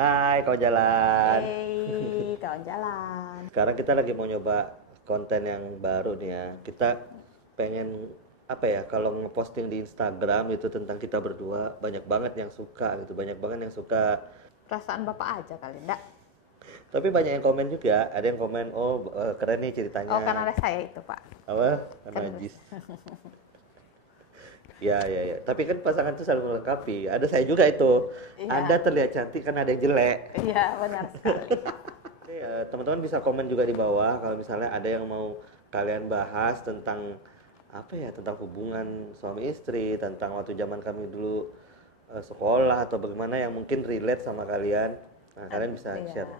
Hai kawan jalan. Hey, kawan jalan. Sekarang kita lagi mau nyoba konten yang baru nih ya. Kita pengen apa ya? Kalau ngeposting di Instagram itu tentang kita berdua banyak banget yang suka gitu, banyak banget yang suka. Perasaan bapak aja kali, enggak? Tapi banyak yang komen juga. Ada yang komen, oh keren nih ceritanya. Oh, karena ada saya itu, Pak. Apa? Kan Najis. Ya, ya, ya. Tapi kan pasangan itu selalu melengkapi. Ada saya juga itu. Iya. Ada terlihat cantik kan ada yang jelek. Iya, benar sekali. Oke, teman-teman bisa komen juga di bawah kalau misalnya ada yang mau kalian bahas tentang apa ya, tentang hubungan suami istri, tentang waktu zaman kami dulu sekolah atau bagaimana yang mungkin relate sama kalian. Nah, kalian bisa Iya. share.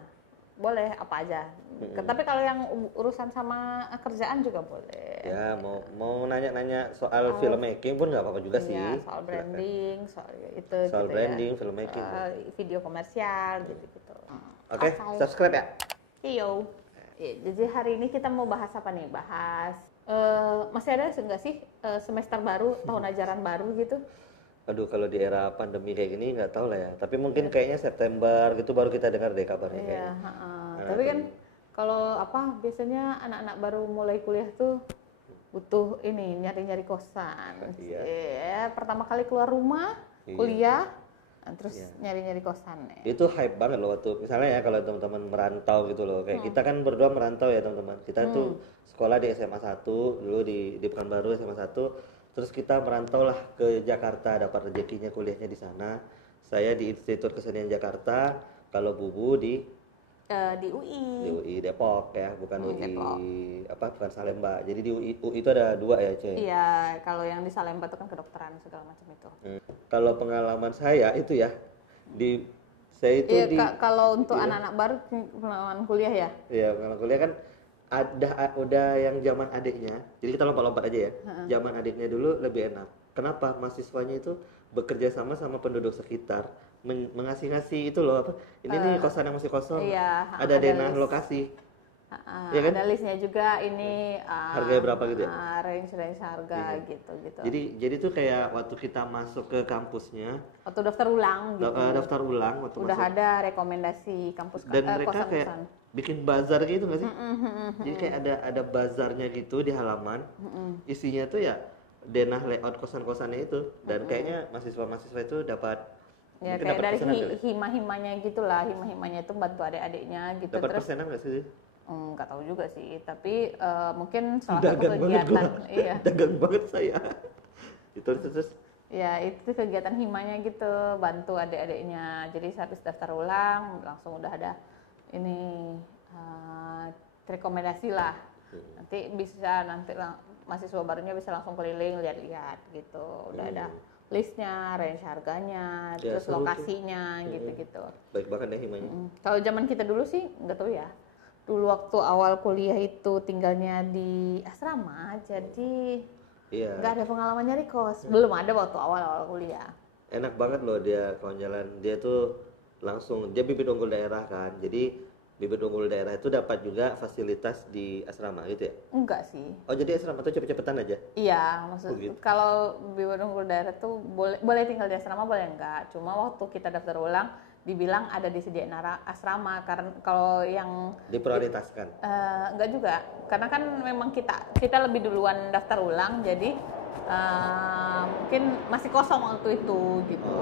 Boleh apa aja. Tapi kalau yang urusan sama kerjaan juga boleh. Ya, mau nanya-nanya soal filmmaking pun nggak apa-apa juga sih. Iya, soal Silakan. branding, soal itu Soal gitu branding, ya. filmmaking. Video komersial gitu-gitu. Oke, subscribe ya. Iyo. Jadi hari ini kita mau bahas apa nih? Bahas masih ada nggak sih semester baru, tahun ajaran baru gitu? Aduh, kalau di era pandemi kayak gini nggak tahu lah ya. Tapi mungkin kayaknya September gitu baru kita dengar deh kabarnya Iya. kayaknya. Tapi kan kalau biasanya anak-anak baru mulai kuliah tuh butuh ini nyari-nyari kosan. Iya. Ya, pertama kali keluar rumah, Iya. kuliah, terus nyari-nyari kosan ya. Itu hype banget loh waktu misalnya ya kalau teman-teman merantau gitu loh. Kayak kita kan berdua merantau ya teman-teman. Kita tuh sekolah di SMA 1 dulu di Pekanbaru SMA 1. Terus kita merantau lah ke Jakarta, dapat rezekinya kuliahnya di sana. Saya di Institut Kesenian Jakarta, kalau Bubu di UI. UI Depok ya, bukan UI Depok. bukan Salemba. Jadi di UI itu ada dua ya, Cek. Iya, kalau yang di Salemba itu kan kedokteran segala macam itu. Kalau pengalaman saya itu ya saya itu Iya, kalau untuk anak-anak baru pengalaman kuliah ya. Iya, kalau kuliah kan udah yang zaman adiknya. Jadi kita lompat-lompat aja ya. Zaman adiknya dulu lebih enak. Kenapa? Mahasiswanya itu bekerja sama penduduk sekitar, mengasih-ngasih itu loh apa? Ini nih kosan yang masih kosong. Iya, ada denah lokasi. Ya kan? Ada listnya juga ini Harganya berapa gitu ya? range harga gitu. Jadi tuh kayak waktu kita masuk ke kampusnya, Waktu daftar ulang gitu. daftar ulang waktu Udah masuk, ada rekomendasi kampus dan mereka kayak kosan-kosan. bikin bazar gitu nggak sih? Jadi kayak ada bazarnya gitu di halaman. Isinya tuh ya denah layout kosan-kosannya itu, dan kayaknya mahasiswa-mahasiswa itu dapat Ya mungkin kayak dapat dari persenan nggak? hima-himanya gitulah, hima-himanya itu bantu adik-adiknya gitu. Dapat Terus persenan nggak sih? nggak tahu juga sih, tapi mungkin salah satu Dagang banget kegiatan gua. iya. Dagang banget saya. Terus Ya itu kegiatan himanya gitu, bantu adik-adiknya. Jadi habis daftar ulang langsung udah ada ini rekomendasi lah. Nanti mahasiswa barunya bisa langsung keliling lihat-lihat gitu. Udah ada listnya, range harganya, Ya, terus seru tuh. lokasinya gitu-gitu. baik banget deh himanya. Kalau zaman kita dulu sih nggak tahu ya. Dulu waktu awal kuliah itu tinggalnya di asrama, jadi Iya. nggak ada pengalaman nyari kos. Belum ada waktu awal-awal kuliah. Enak banget loh dia kawan jalan. Dia tuh langsung dia bibit unggul daerah kan. Jadi bibit unggul daerah itu dapat juga fasilitas di asrama gitu ya. Enggak sih. Oh, jadi asrama tuh cepet-cepetan aja. Iya, maksud gitu. kalau bibit unggul daerah tuh boleh tinggal di asrama boleh enggak. Cuma waktu kita daftar ulang dibilang ada disediain asrama karena kalau yang Diprioritaskan. enggak juga. Karena kan memang kita lebih duluan daftar ulang jadi mungkin masih kosong waktu itu gitu.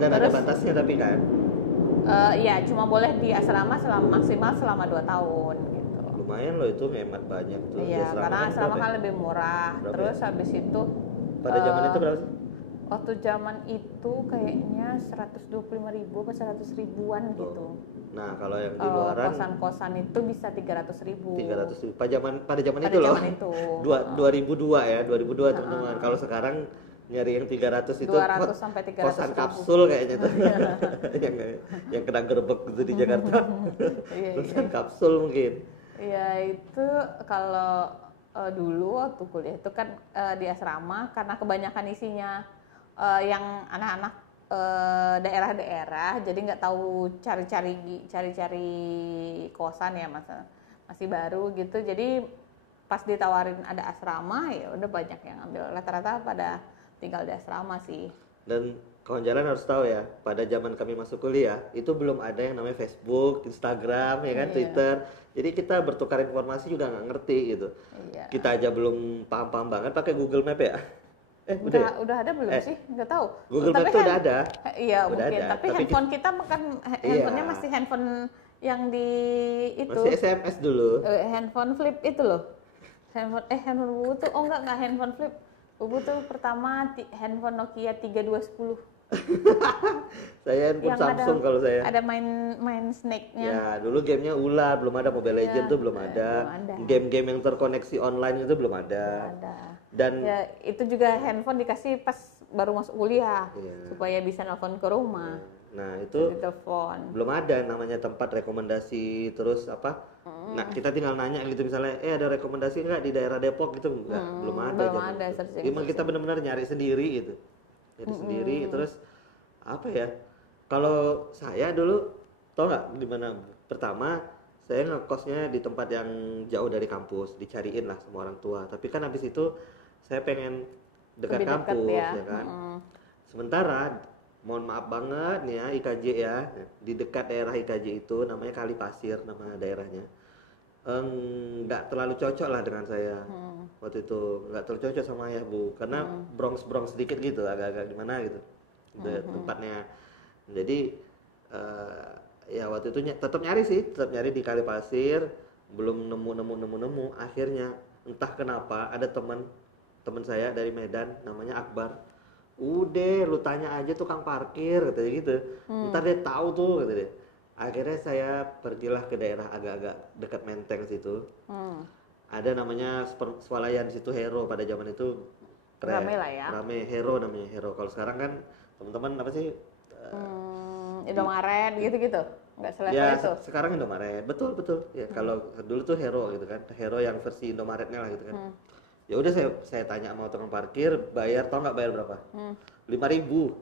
Dan ada batasnya tapi kan. Iya, cuma boleh di asrama maksimal selama 2 tahun gitu. Lumayan loh itu hemat banyak tuh. Di Iya, karena asrama berapa kan ya? lebih murah. Berapa Terus habis itu Pada zaman itu berapa sih? waktu zaman itu kayaknya 125.000 atau 100.000-an gitu. Nah, kalau yang di Kalau luaran kosan-kosan itu bisa 300.000. 300 pada zaman Pada itu loh. zaman itu. 2002 ya, 2002 teman-teman. Kalau sekarang nyari yang 300 itu 200 sampai 300 kosan ribu. kapsul kayaknya tuh. yang kena gerbek gitu di Jakarta. Iya, Kosan kapsul mungkin. Iya, itu kalau dulu waktu kuliah itu kan di asrama karena kebanyakan isinya yang anak-anak daerah-daerah, jadi nggak tahu cari-cari kosan ya, masih baru gitu. Jadi pas ditawarin ada asrama ya udah banyak yang ambil, rata-rata pada tinggal di asrama sih. Dan kawan jalan harus tahu ya, pada zaman kami masuk kuliah itu belum ada yang namanya Facebook, Instagram, ya kan, Iya. Twitter. Jadi kita bertukar informasi juga nggak ngerti gitu. Iya. Kita aja belum paham-paham banget pakai Google Map ya. Udah ya? Udah ada belum Eh, sih? Nggak tahu. Google Tapi Map tuh udah ada. Iya Udah mungkin. ada, Tapi tapi handphone kita kan handphonenya Iya. masih handphone yang di itu Masih SMS dulu. handphone flip itu loh. Handphone Bubu tuh enggak handphone flip. Bubu tuh pertama handphone Nokia 3210 Saya handphone yang Samsung kalau saya. ada main snake-nya. Ya, dulu gamenya ular, belum ada Mobile Iya, Legend tuh belum ada. belum ada. Game-game yang terkoneksi online itu belum ada. Ada. Dan Ya, itu juga handphone dikasih pas baru masuk kuliah Iya. supaya bisa nelpon ke rumah. nah itu Di telepon. belum ada namanya tempat rekomendasi terus apa. Nah, kita tinggal nanya gitu misalnya, ada rekomendasi nggak di daerah Depok gitu? Enggak, belum ada. belum zaman ada itu. searching. Emang kita benar-benar nyari sendiri gitu. Nyari sendiri terus apa ya? Kalau saya dulu tau nggak di mana pertama saya ngekosnya di tempat yang jauh dari kampus, dicariin lah sama orang tua. Tapi kan habis itu saya pengen dekat Lebih dekat kampus ya. ya kan. Sementara mohon maaf banget nih ya IKJ ya, di dekat daerah IKJ itu namanya Kali Pasir nama daerahnya. Nggak terlalu cocok lah dengan saya waktu itu, nggak terlalu cocok sama ayah bu, karena Bronx sedikit gitu, agak-agak gimana gitu, tempatnya. Jadi ya waktu itu tetap nyari di Kali Pasir, belum nemu. Akhirnya entah kenapa ada teman saya dari Medan namanya Akbar. Udah lu tanya aja tukang parkir katanya gitu. Ntar dia tahu tuh kata dia. Akhirnya saya pergilah ke daerah agak-agak dekat Menteng situ. Ada namanya swalayan di situ, Hero pada zaman itu keren. Rame lah ya. Rame, Hero namanya, Hero. Kalau sekarang kan teman-teman apa sih? Indomaret gitu-gitu. Nggak selevel Ya itu. sekarang Indomaret, betul. Ya kalau dulu tuh Hero gitu kan, Hero yang versi Indomaretnya lah gitu kan. Ya udah saya tanya sama tukang parkir, bayar, tau nggak bayar berapa? 5.000.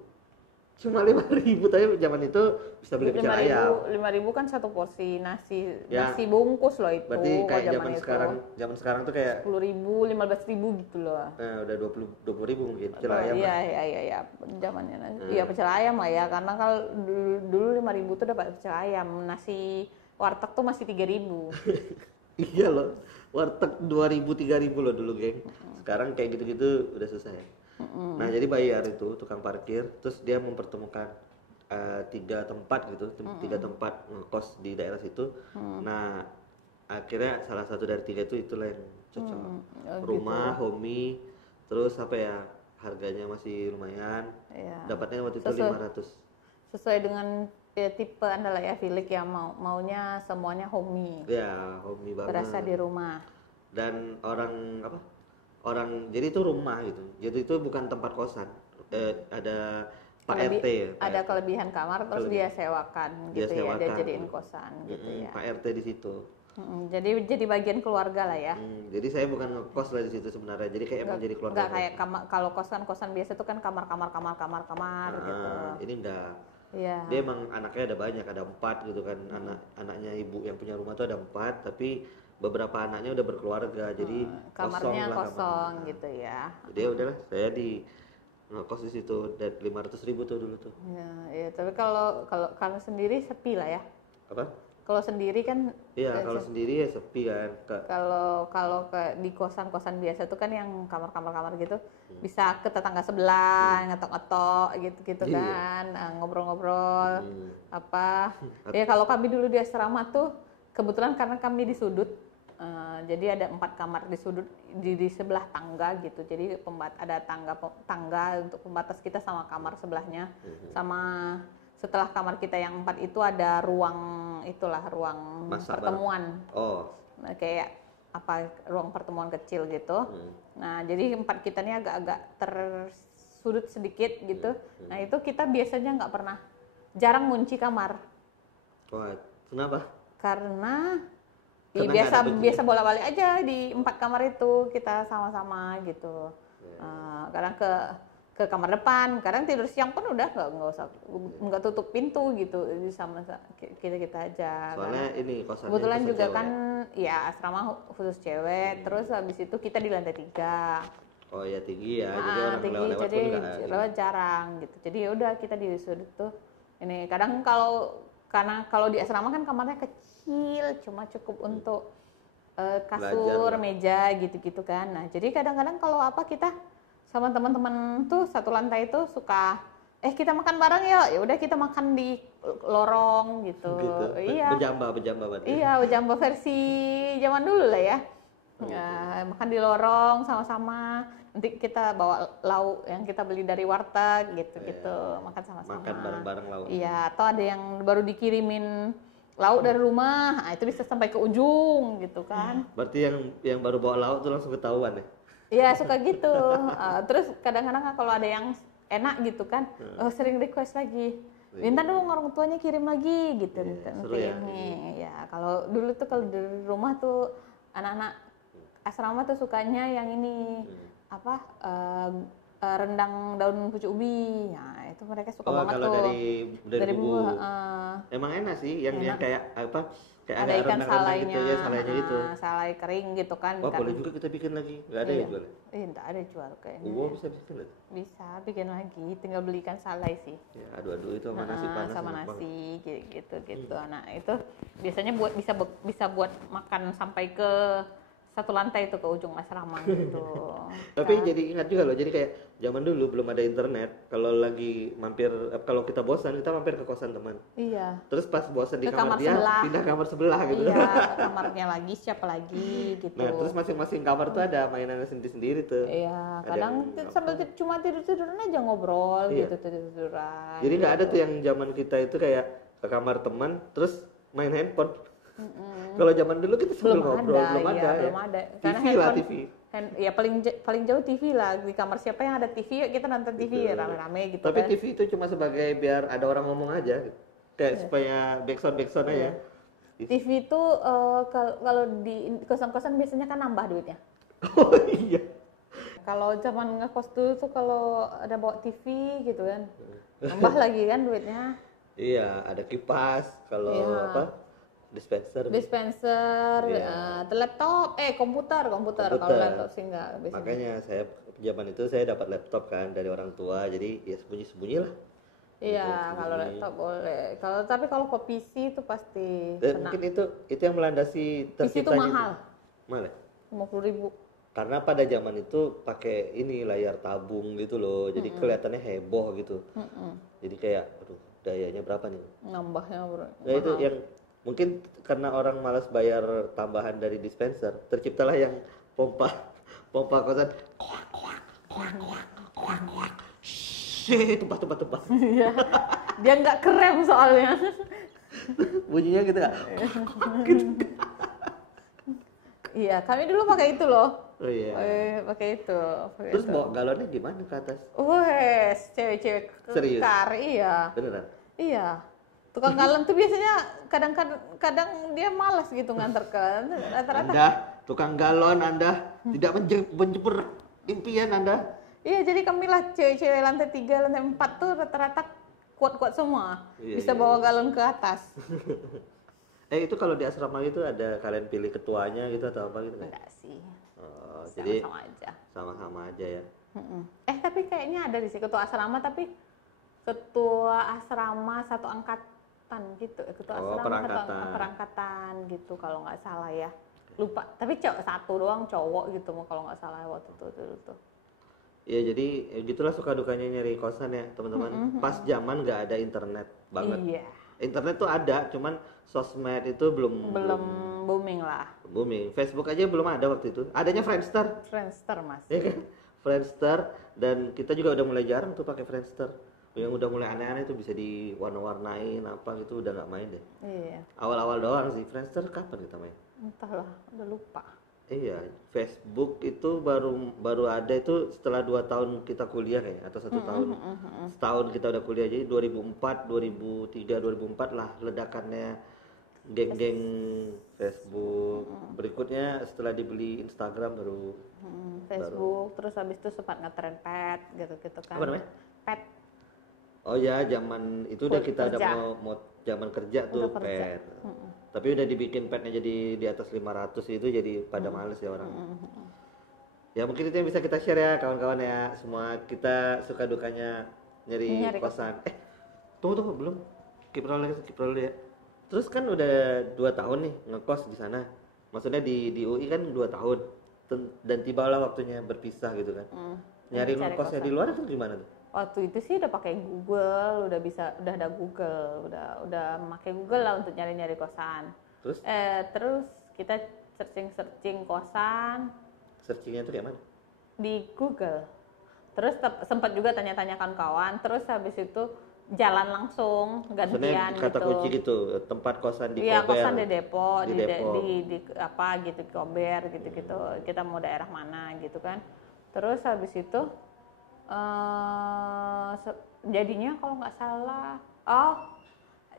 Cuma 5.000, tapi zaman itu bisa beli pecel ayam. 5.000 kan satu porsi nasi Ya. nasi bungkus loh itu. Berarti kayak kalau zaman sekarang tuh kayak 10.000, 15.000 gitu loh. udah 20.000 mungkin pecel ayam. Iya. Zamannya nasi. Iya pecel ayam lah ya, karena kalau dulu 5.000 tuh dapat pecel ayam. Nasi warteg tuh masih 3.000. Iya loh, warteg 2.000 3.000 loh dulu geng. Sekarang kayak gitu-gitu udah susah ya. Nah jadi bayar itu tukang parkir, terus dia mempertemukan 3 tempat gitu, 3 tempat ngekos di daerah situ. Nah akhirnya salah satu dari 3 itu itulah yang cocok. Rumah, homey, terus apa ya, harganya masih lumayan. Iya. Dapatnya waktu itu 500. Sesuai dengan tipe Anda lah ya, Filik yang maunya semuanya homey. Ya, homey banget. Berasa di rumah. Dan jadi itu rumah gitu. Jadi itu bukan tempat kosan. Ada Pak RT ya. Ada kelebihan kamar terus dia sewakan gitu ya, dia jadiin kosan gitu ya. Pak RT di situ. Jadi bagian keluarga lah ya. Jadi saya bukan ngekos lah di situ sebenarnya. Jadi kayak emang jadi keluarga. Enggak kayak kalau kosan biasa tuh kan kamar gitu. Ini enggak. Iya. Dia emang anaknya ada banyak, ada 4 gitu kan. Anaknya ibu yang punya rumah tuh ada 4, tapi beberapa anaknya udah berkeluarga, jadi kamarnya kosong kosong gitu ya. Jadi ya udahlah, saya di ngekos di situ, dan 500.000 tuh dulu tuh. Ya, tapi kalau sendiri sepi lah ya. Apa? Kalau sendiri kan Iya, kalau sendiri ya sepi kan. Kalau di kosan biasa tuh kan yang kamar gitu bisa ke tetangga sebelah ngetok-ngetok gitu kan, ngobrol-ngobrol apa. Ya kalau kami dulu di asrama tuh kebetulan karena kami di sudut, jadi ada 4 kamar di sudut di sebelah tangga gitu. Jadi ada tangga untuk pembatas kita sama kamar sebelahnya. Sama setelah kamar kita yang 4 itu ada ruang pertemuan. Nah, kayak ruang pertemuan kecil gitu. Nah, jadi 4 kita ini agak-agak tersudut sedikit gitu. Nah, itu kita biasanya jarang kunci kamar. Wah, kenapa? Karena biasa bolak-balik aja di 4 kamar itu kita sama-sama gitu. Kadang ke kamar depan, kadang tidur siang pun udah nggak tutup pintu gitu, sama kita aja. Soalnya ini kosannya kebetulan kosan juga cewek. kan ya asrama khusus cewek, terus habis itu kita di lantai 3. Oh ya tinggi ya, jadi orang tinggi, lewat-lewat jadi pun nggak lewat jarang gitu. Jadi ya udah kita di sudut tuh ini kadang karena kalau di asrama kan kamarnya kecil, cuma cukup untuk kasur, Belajar. meja gitu-gitu kan. Nah, jadi kadang-kadang kalau apa kita sama teman-teman tuh satu lantai itu suka kita makan bareng ya. Ya udah kita makan di lorong gitu. Gitu. Iya. Bejamba berarti. Iya, jumbo versi zaman dulu lah ya. Makan di lorong sama-sama. Nanti kita bawa lauk yang kita beli dari warteg gitu-gitu, makan sama-sama. Makan bareng-bareng lauk. Iya, atau ada yang baru dikirimin lauk dari rumah, itu bisa sampai ke ujung gitu kan. Berarti yang baru bawa lauk tuh langsung ketahuan ya? Iya, suka gitu. Terus kadang-kadang kalau ada yang enak gitu kan, sering request lagi. Minta dong orang tuanya kirim lagi gitu. Seru ya. Ya, kalau dulu tuh kalau di rumah tuh anak-anak asrama tuh sukanya yang ini rendang daun pucuk ubi. Nah, itu mereka suka banget kalau tuh. dari bumbu. Emang enak sih yang kayak kayak ada ikan salainya gitu ya, salainya gitu. Salai kering gitu kan. Wah, boleh juga kita bikin lagi. Enggak ada ya jual? Enggak ada jual kayaknya. Bisa bikin lagi. Bisa bikin lagi, tinggal beli ikan salai sih. Ya, adu-adu itu sama nasi panas sama nasi gitu. Nah, itu biasanya bisa buat makan sampai ke satu lantai itu ke ujung asrama gitu. Tapi jadi ingat juga loh, jadi kayak zaman dulu belum ada internet, kalau lagi kalau kita bosan kita mampir ke kosan teman. Iya. Terus pas bosan di kamar dia, sebelah. pindah kamar sebelah gitu. Iya, kamarnya lagi siapa lagi gitu. Nah, terus masing-masing kamar tuh ada mainannya sendiri-sendiri tuh. Iya, kadang sambil cuma tidur-tiduran aja ngobrol gitu, tiduran. Jadi nggak ada tuh yang zaman kita itu kayak ke kamar teman terus main handphone. Kalau zaman dulu kita sambil ngobrol, belum ada. Karena TV lah, TV. Ya paling jauh TV lah, di kamar siapa yang ada TV yuk kita nonton TV rame-rame gitu. Tapi kan. TV itu cuma sebagai biar ada orang ngomong aja, kayak supaya backsound aja. TV itu kalau di kosan-kosan biasanya kan nambah duitnya. Oh iya. Kalau zaman ngekos dulu tuh kalau ada bawa TV gitu kan, nambah lagi kan duitnya. Iya, ada kipas, kalau dispenser, laptop, komputer. Kalau laptop sih enggak. Makanya saya zaman itu saya dapat laptop kan dari orang tua, jadi ya sembunyi lah. Iya, kalau laptop boleh. Tapi kalau ke PC itu pasti kena. Mungkin itu yang melandasi PC itu mahal. Mahal ya? 50.000. Karena pada zaman itu pakai ini layar tabung gitu loh, jadi kelihatannya heboh gitu. Jadi kayak, aduh, dayanya berapa nih? Nambahnya bro. Nah itu yang mungkin karena orang malas bayar tambahan dari dispenser, terciptalah yang pompa kosan. Tumpah. Iya. Dia nggak kerem soalnya. Bunyinya gitu nggak? Iya, kami dulu pakai itu loh. Oh iya. Pakai itu. Terus bawa galonnya gimana ke atas? Wes, cewek-cewek Serius? kekar, iya. Beneran? Iya. Tukang galon tuh biasanya kadang dia malas gitu nganter ke rata-rata. Anda tukang galon, Anda tidak menjemput impian Anda. Iya, jadi kami lah cewek-cewek lantai 3, lantai 4 tuh rata-rata kuat-kuat semua. Bisa bawa galon ke atas. Itu kalau di asrama itu ada kalian pilih ketuanya gitu atau apa gitu kan? Enggak sih. Jadi sama aja. Sama-sama aja ya. Tapi kayaknya ada di sini ketua asrama, tapi ketua asrama satu angkatan gitu. Ketua asrama satu perangkatan gitu kalau nggak salah ya. Lupa. Tapi satu doang cowok gitu kalau nggak salah waktu itu. Ya jadi gitulah suka dukanya nyari kosan ya teman-teman. Pas zaman nggak ada internet banget. Iya. Internet tuh ada, cuman sosmed itu belum booming lah. Booming. Facebook aja belum ada waktu itu. Adanya Friendster. Friendster masih. Ya kan? Friendster, dan kita juga udah mulai jarang tuh pakai Friendster. Yang udah mulai aneh-aneh tuh bisa diwarna-warnain apa gitu udah nggak main deh. Iya. Awal-awal doang sih. Friendster kapan kita main? Entahlah, udah lupa. Iya, Facebook itu baru ada itu setelah 2 tahun kita kuliah kayaknya atau 1 tahun. Setahun kita udah kuliah, jadi 2004, 2003, 2004 lah ledakannya geng-geng Facebook. Berikutnya setelah dibeli Instagram baru Facebook, terus habis itu sempat ngetren pet gitu-gitu kan. Apa namanya? Pet. Oh ya, zaman itu udah kita kerja. udah mau zaman kerja tuh pet. Tapi udah dibikin petnya jadi di atas 500 itu jadi pada males ya orang. Ya mungkin itu yang bisa kita share ya kawan-kawan ya. Semua kita suka dukanya nyari Nyari kosan. Tunggu belum. Kiprol dulu ya. Terus kan udah 2 tahun nih ngekos di sana. Maksudnya di UI kan 2 tahun. Dan tibalah waktunya berpisah gitu kan. Nyari Cari ngekosnya di luar itu gimana tuh? Waktu itu sih udah pakai Google, udah ada Google, udah pakai Google lah untuk nyari-nyari kosan. Terus Terus kita searching kosan searchingnya tuh kayak mana? di Google. Terus sempat juga tanya-tanya kawan-kawan. Terus habis itu jalan langsung Maksudnya gantian kata gitu. kunci gitu, tempat kosan di Iya, Kober. kosan di Depok, Di di, Depok. di apa gitu, Kober gitu-gitu. Kita mau daerah mana gitu kan. Terus habis itu jadinya kalau nggak salah,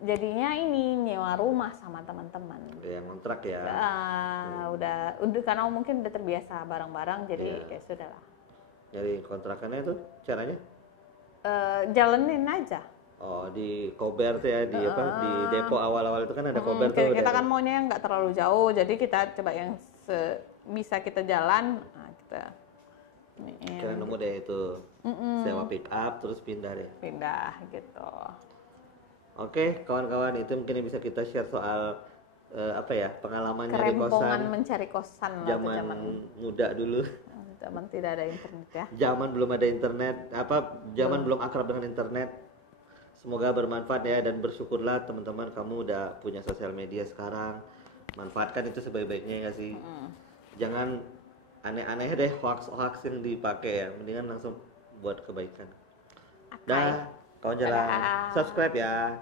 jadinya ini nyewa rumah sama teman-teman. Yang kontrak ya. Udah karena mungkin udah terbiasa bareng-bareng, jadi ya sudahlah. Nyari kontrakannya tuh caranya? Jalanin aja. Oh, di Kober tuh ya, di apa? Di Depok awal-awal itu kan ada Kober tuh. Kita kan maunya yang nggak terlalu jauh, jadi kita coba yang bisa kita jalan. Nah, kita Kira nemu deh itu. Sewa pick up terus pindah deh. pindah gitu. Oke, kawan-kawan, itu mungkin yang bisa kita share soal apa ya, pengalaman nyari Kerempongan kosan mencari kosan lah tuh zaman muda dulu. zaman tidak ada internet ya. Zaman belum ada internet, zaman belum akrab dengan internet. Semoga bermanfaat ya, dan bersyukurlah teman-teman kamu udah punya sosial media sekarang. Manfaatkan itu sebaik-baiknya ya sih. Jangan aneh-aneh deh hoax yang dipakai ya, mendingan langsung buat kebaikan. Dah, kawan jalan. Subscribe ya.